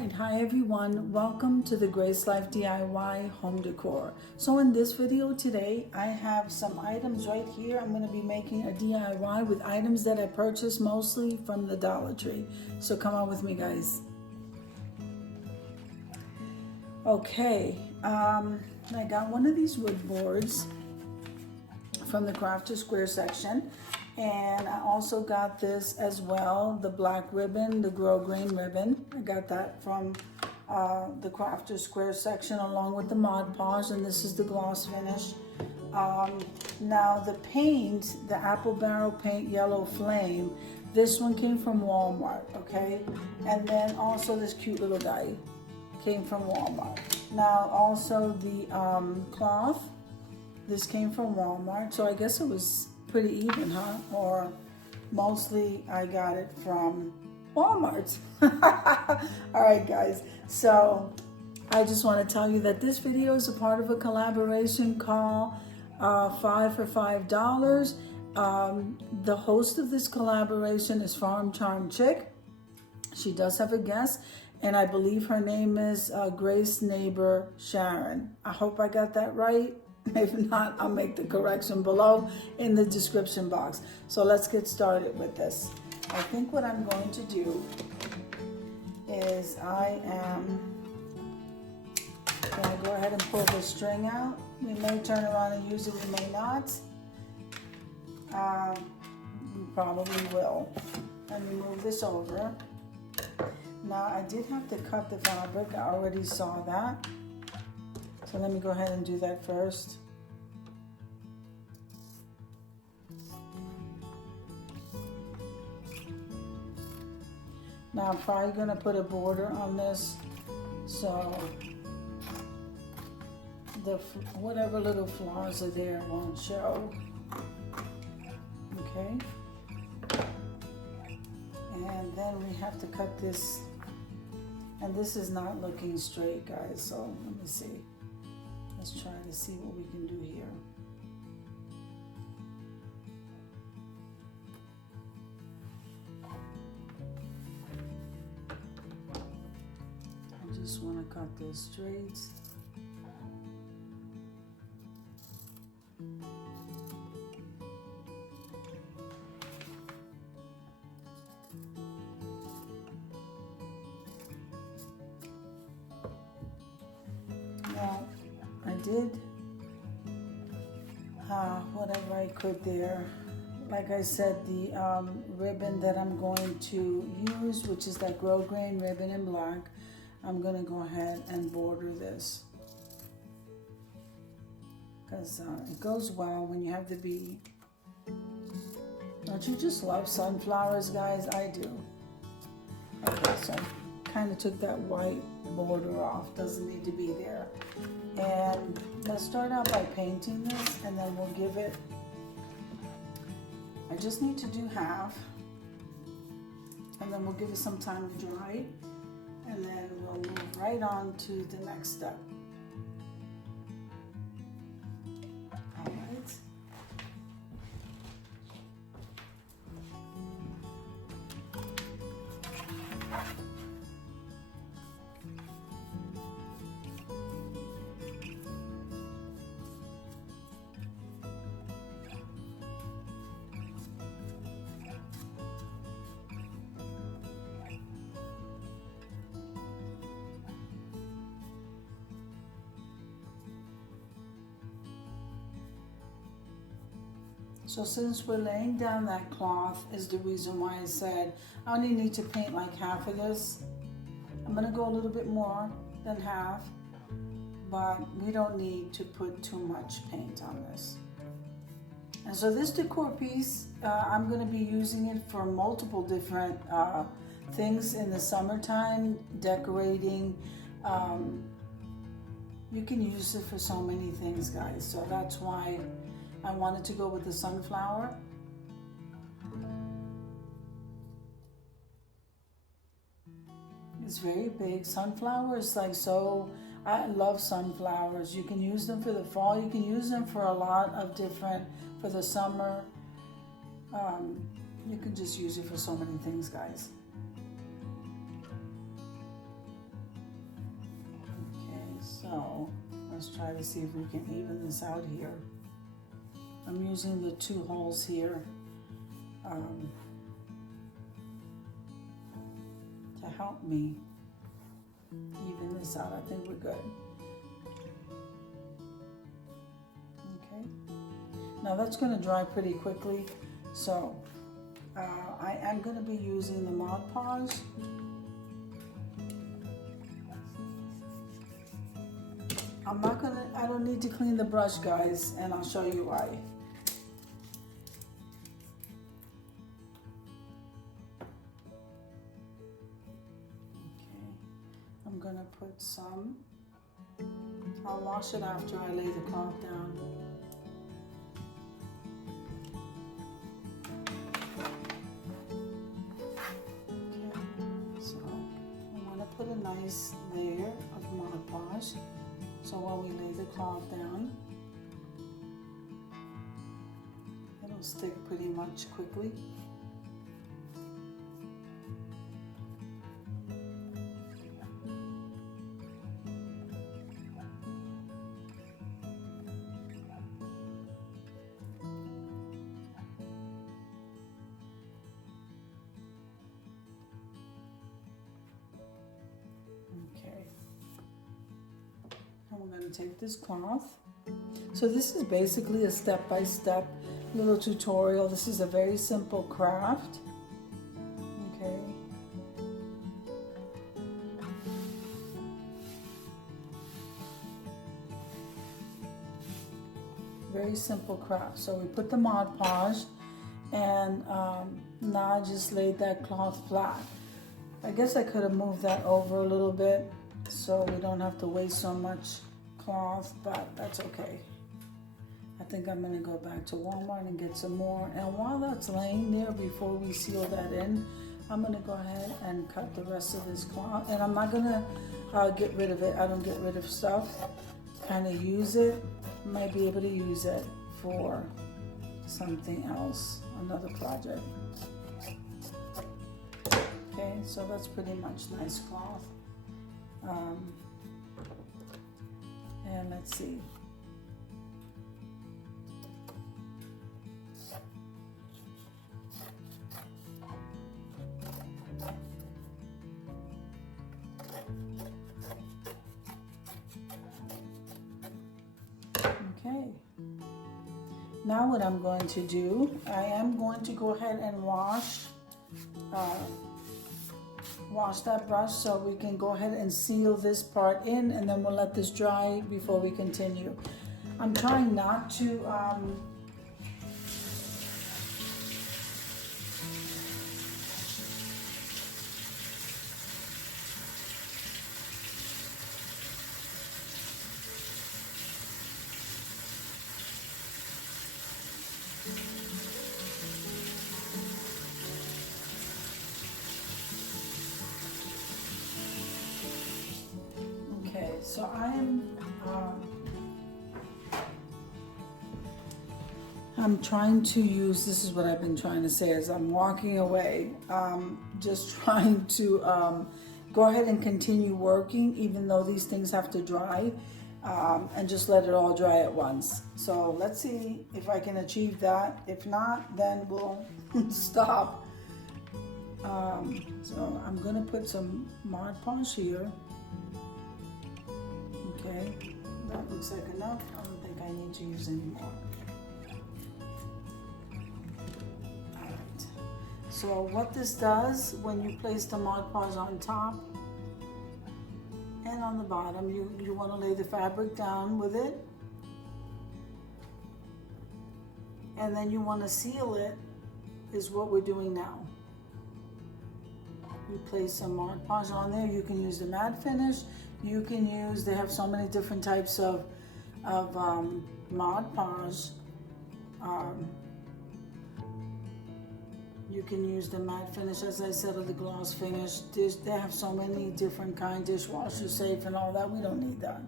right, hi everyone. Welcome to the Grace Life DIY home decor. So in this video today, I have some items right here. I'm going to be making a DIY with items that I purchased mostly from the Dollar Tree. So come on with me, guys. Okay, I got one of these wood boards from the Craft to Square section. And I also got this as well, the black ribbon, the Grow Green ribbon. I got that from the Craft to Square section along with the Mod Podge, and this is the gloss finish. Now the paint, the Apple Barrel Paint Yellow Flame, this one came from Walmart, okay? And then also this cute little guy came from Walmart. Now also the cloth, this came from Walmart, so I guess it was pretty even, huh? Or mostly I got it from Walmart. All right, guys. So I just want to tell you that this video is a part of a collaboration called 5 for $5. The host of this collaboration is Farm Charm Chick. She does have a guest, and I believe her name is Grace Neighbor Sharon. I hope I got that right. If not, I'll make the correction below in the description box. So let's get started with this. I think what I'm going to do is I am going to go ahead and pull the string out. We may turn around and use it, we may not. We probably will. Let me move this over. Now I did have to cut the fabric, I already saw that. So let me go ahead and do that first. Now I'm probably going to put a border on this, so the whatever little flaws are there won't show. Okay. And then we have to cut this, and this is not looking straight, guys, so let me see. Let's try to see what we can do here. I just want to cut this straight. Now, I did whatever I could there. Like I said, the ribbon that I'm going to use, which is that Grow Green ribbon in black, I'm going to go ahead and border this. Because it goes well when you have the bee. Don't you just love sunflowers, guys? I do. Okay, so kind of took that white border off, doesn't need to be there. And let's start out by painting this, and then we'll give it, I just need to do half, and then we'll give it some time to dry, and then we'll move right on to the next step. All right. So since we're laying down that cloth is the reason why I said I only need to paint like half of this. I'm gonna go a little bit more than half, but we don't need to put too much paint on this. And so this decor piece, I'm gonna be using it for multiple different things in the summertime, decorating. You can use it for so many things, guys. So that's why I wanted to go with the sunflower. It's very big. Sunflower is like so, I love sunflowers. You can use them for the fall. You can use them for a lot of different, for the summer. You can just use it for so many things, guys. Let's try to see if we can even this out here. I'm using the 2 holes here to help me even this out. I think we're good. Okay. Now that's going to dry pretty quickly, so I am going to be using the Mod Podge. I don't need to clean the brush, guys, and I'll show you why. Okay, I'm gonna put some, I'll wash it after I lay the cloth down. Okay, so I wanna put a nice layer of Mod Podge. So while we lay the cloth down, it'll stick pretty much quickly. Okay. And we're going to take this cloth. So this is basically a step-by-step little tutorial. This is a very simple craft. Okay. Very simple craft. So we put the Mod Podge, and now I just laid that cloth flat. I guess I could have moved that over a little bit so we don't have to waste so much cloth, but that's okay. I think I'm gonna go back to Walmart and get some more. And while that's laying there, before we seal that in, I'm gonna go ahead and cut the rest of this cloth. And I'm not gonna get rid of it. I don't get rid of stuff. Kind of use it. Might be able to use it for something else, another project. Okay, so that's pretty much nice cloth. And let's see. Okay. Now what I'm going to do, I am going to go ahead and wash that brush so we can go ahead and seal this part in, and then we'll let this dry before we continue. I'm trying not to so I'm trying to use, this is what I've been trying to say as I'm walking away, just trying to go ahead and continue working even though these things have to dry, and just let it all dry at once. So let's see if I can achieve that. If not, then we'll stop. So I'm gonna put some Mod Podge here. Okay, that looks like enough. I don't think I need to use any more. Alright, so what this does, when you place the Mod Podge on top and on the bottom, you want to lay the fabric down with it, and then you want to seal it, is what we're doing now. You place some Mod Podge on there. You can use the matte finish. You can use, they have so many different types of Mod Podge. You can use the matte finish, as I said, or the gloss finish. They have so many different kinds, dishwasher safe and all that. We don't need that.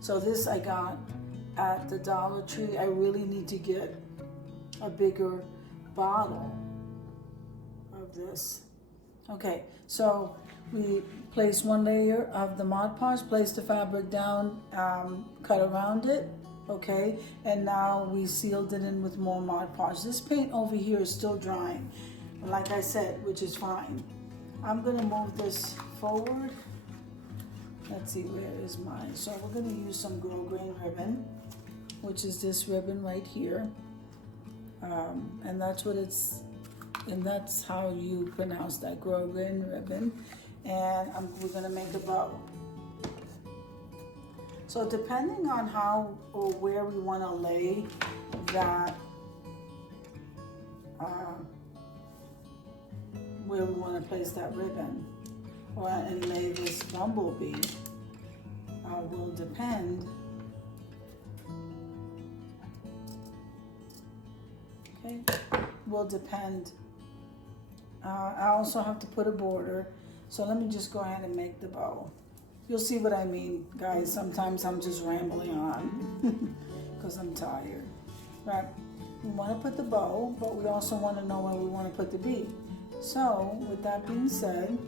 So this I got at the Dollar Tree. I really need to get a bigger bottle of this. Okay, so we place one layer of the Mod Podge, place the fabric down, cut around it, okay? And now we sealed it in with more Mod Podge. This paint over here is still drying, like I said, which is fine. I'm gonna move this forward. Let's see, where is mine? So we're gonna use some Grow Grain ribbon, which is this ribbon right here. And that's what it's, and that's how you pronounce that, Grow Grain ribbon. And we're gonna make a bow. So depending on how or where we wanna lay that, where we wanna place that ribbon, and lay this bumblebee, will depend. Okay, will depend. I also have to put a border, so let me just go ahead and make the bow. You'll see what I mean, guys. Sometimes I'm just rambling on because I'm tired. Right, we want to put the bow, but we also want to know where we want to put the bee. So with that being said,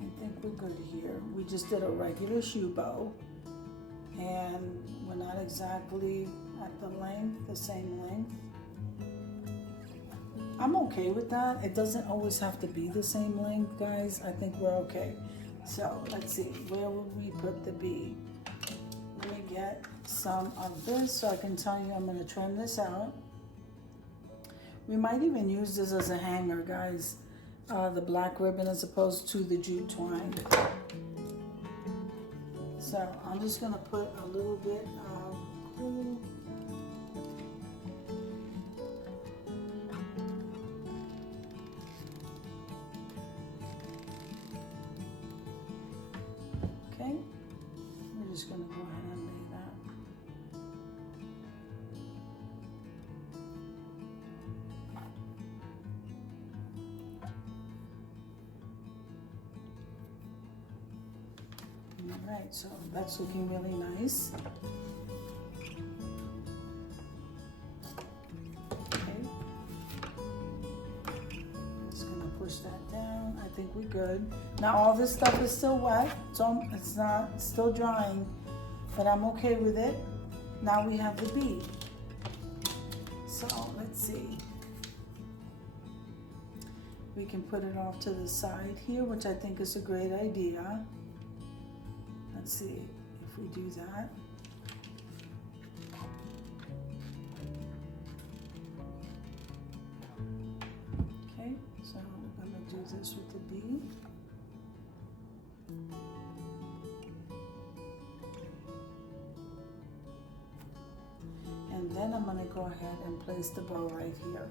I think we're good here. We just did a regular shoe bow, and we're not exactly at the length, the same length. I'm okay with that. It doesn't always have to be the same length, guys. I think we're okay. So let's see, where would we put the bee? Let me get some of this so I can tell you I'm gonna trim this out. We might even use this as a hanger, guys. The black ribbon as opposed to the jute twine. So I'm just gonna put a little bit of glue. Okay, we're just gonna go ahead and lay that. All right, so that's looking really nice. Okay, just gonna push that down. I think we're good. Now all this stuff is still wet, so it's not, it's still drying, but I'm okay with it. Now we have the bee. So let's see. We can put it off to the side here, which I think is a great idea. Let's see if we do that. Okay, so we're gonna do this with the bee. And then I'm gonna go ahead and place the bow right here.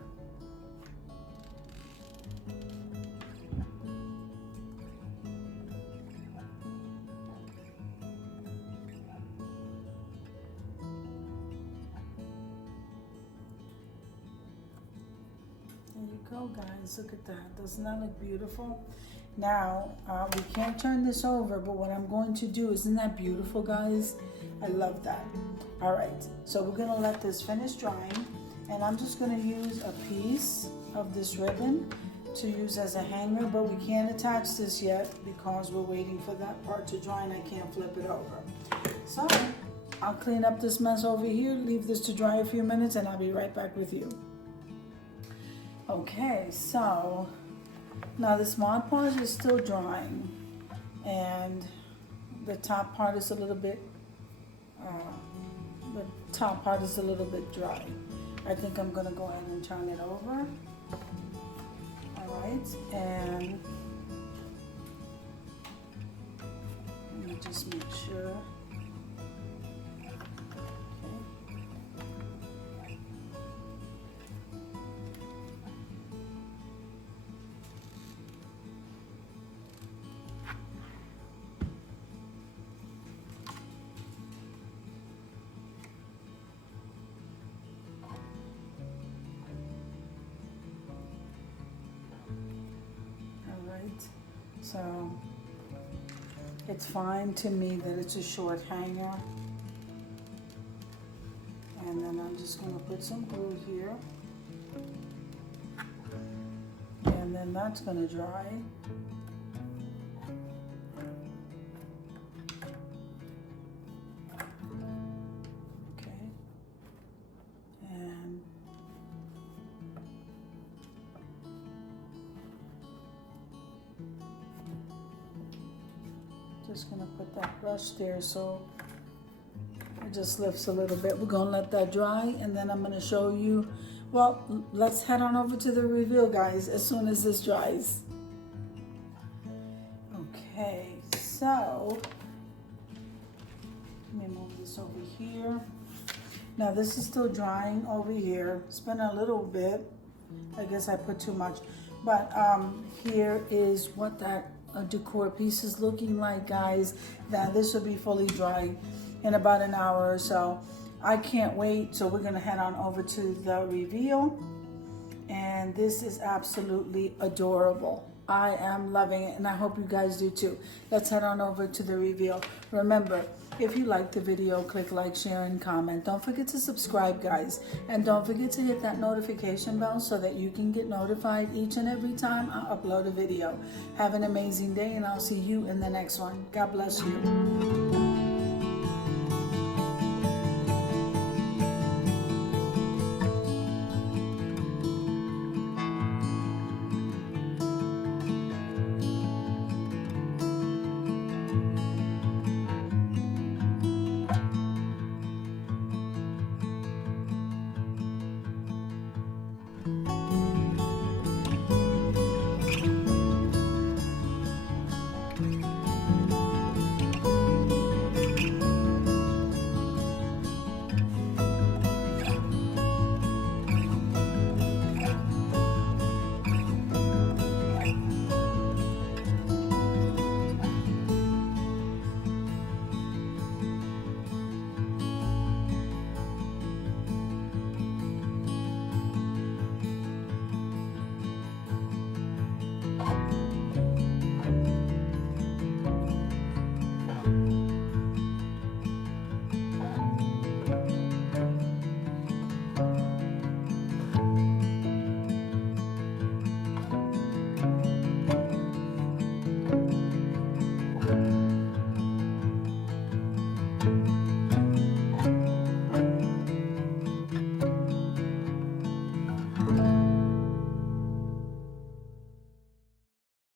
There you go, guys. Look at that. Doesn't that look beautiful? Now, we can't turn this over, but what I'm going to do, isn't that beautiful, guys? I love that. All right, so we're gonna let this finish drying, and I'm just gonna use a piece of this ribbon to use as a hanger, but we can't attach this yet because we're waiting for that part to dry and I can't flip it over. So I'll clean up this mess over here, leave this to dry a few minutes, and I'll be right back with you. Okay, so now this Mod Podge is still drying, and the top part is a little bit dry. I think I'm gonna go ahead and turn it over. All right, and let me just make sure. So it's fine to me that it's a short hanger. And then I'm just going to put some glue here. then that's gonna dry. Okay. And just gonna put that brush there so it just lifts a little bit. We're gonna let that dry, and then I'm gonna show you. Well, let's head on over to the reveal, guys, as soon as this dries. Okay, so let me move this over here. Now this is still drying over here. It's been a little bit. I guess I put too much, but here is what that decor piece is looking like, guys. Now this will be fully dry in about an hour or so. I can't wait. So we're gonna head on over to the reveal, and this is absolutely adorable. I am loving it, and I hope you guys do too. Let's head on over to the reveal. Remember, if you liked the video, click like, share, and comment. Don't forget to subscribe, guys, and don't forget to hit that notification bell so that you can get notified each and every time I upload a video. Have an amazing day, and I'll see you in the next one. God bless you.